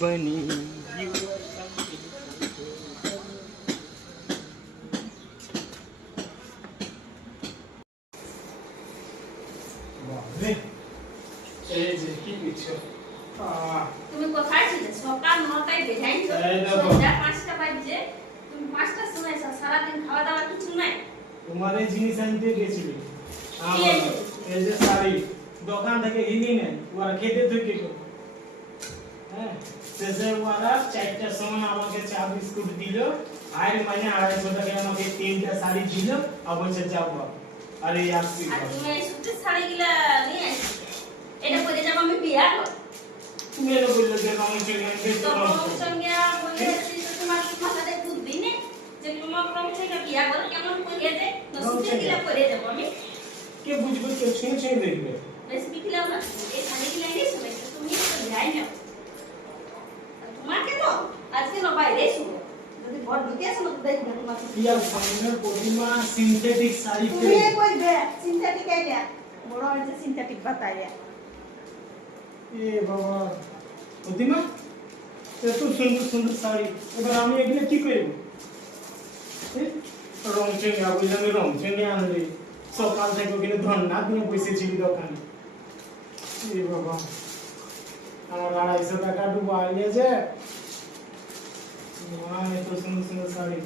बनी তুমি কোথায় ছিলে? সকাল 9টায় বেজাইছো, সন্ধ্যা 5টা বাজে, তুমি 5টার সময় এসে সারা দিন খাওয়া দাওয়া কিছু নাই। তোমার এই জিনিস আনতে গেছিলি এই যে শাড়ি দোকান থেকে কিনে নেন ওরা খেতে থেকে হ্যাঁ শেষে ওরা 4টার সময় আমাকে চা বিস্কুট দিল আর মানে 250 টাকা আমাকে 3টা শাড়ি দিল আর বলছে যাও আর এই আসছি আর তুমি এই সুতির শাড়িগুলা নিয়ে আসছো, এটা পরে যাব আমি বিয়া করব। তুমি এলো বললে যে আমি চলে গেছি তো তোমার সঙ্গে বলে তোমার মাথাতে বুদ্ধি নেই যে তোমার সঙ্গে বিয়া করে কেমন করিয়ে দে, তো সুতিগুলা পরে যাব আমি। কে বুঝবে কে ছুঁয়ে দেখবে রেসিপি খিলাও না, এই শাড়িগুলা নিয়ে শুনে তুমি তো যাই না। তোমাকে তো আজকে না বাইরে শুনো, যদি ঘর ঢুকে আসো তো দেখবে তোমার ইয়ার সামনের প্রতিমা সিনথেটিক শাড়ি তুমি কই দে সিনথেটিক আইডিয়া বড় হয়েছে সিনথেটিক বাতাইয়া। এ বাবা প্রতিমা এত সুন্দর সুন্দর শাড়ি এবার আমি এগুলো কি করব রং চেঙ্গা বুঝলাম রং চেঙ্গা আনলে সকাল থেকে ওখানে ধন্না দিয়ে বসেছিলি দোকানে এ বাবা আমার 250 টাকা ডুবা নিয়েছে এত সুন্দর সুন্দর শাড়ি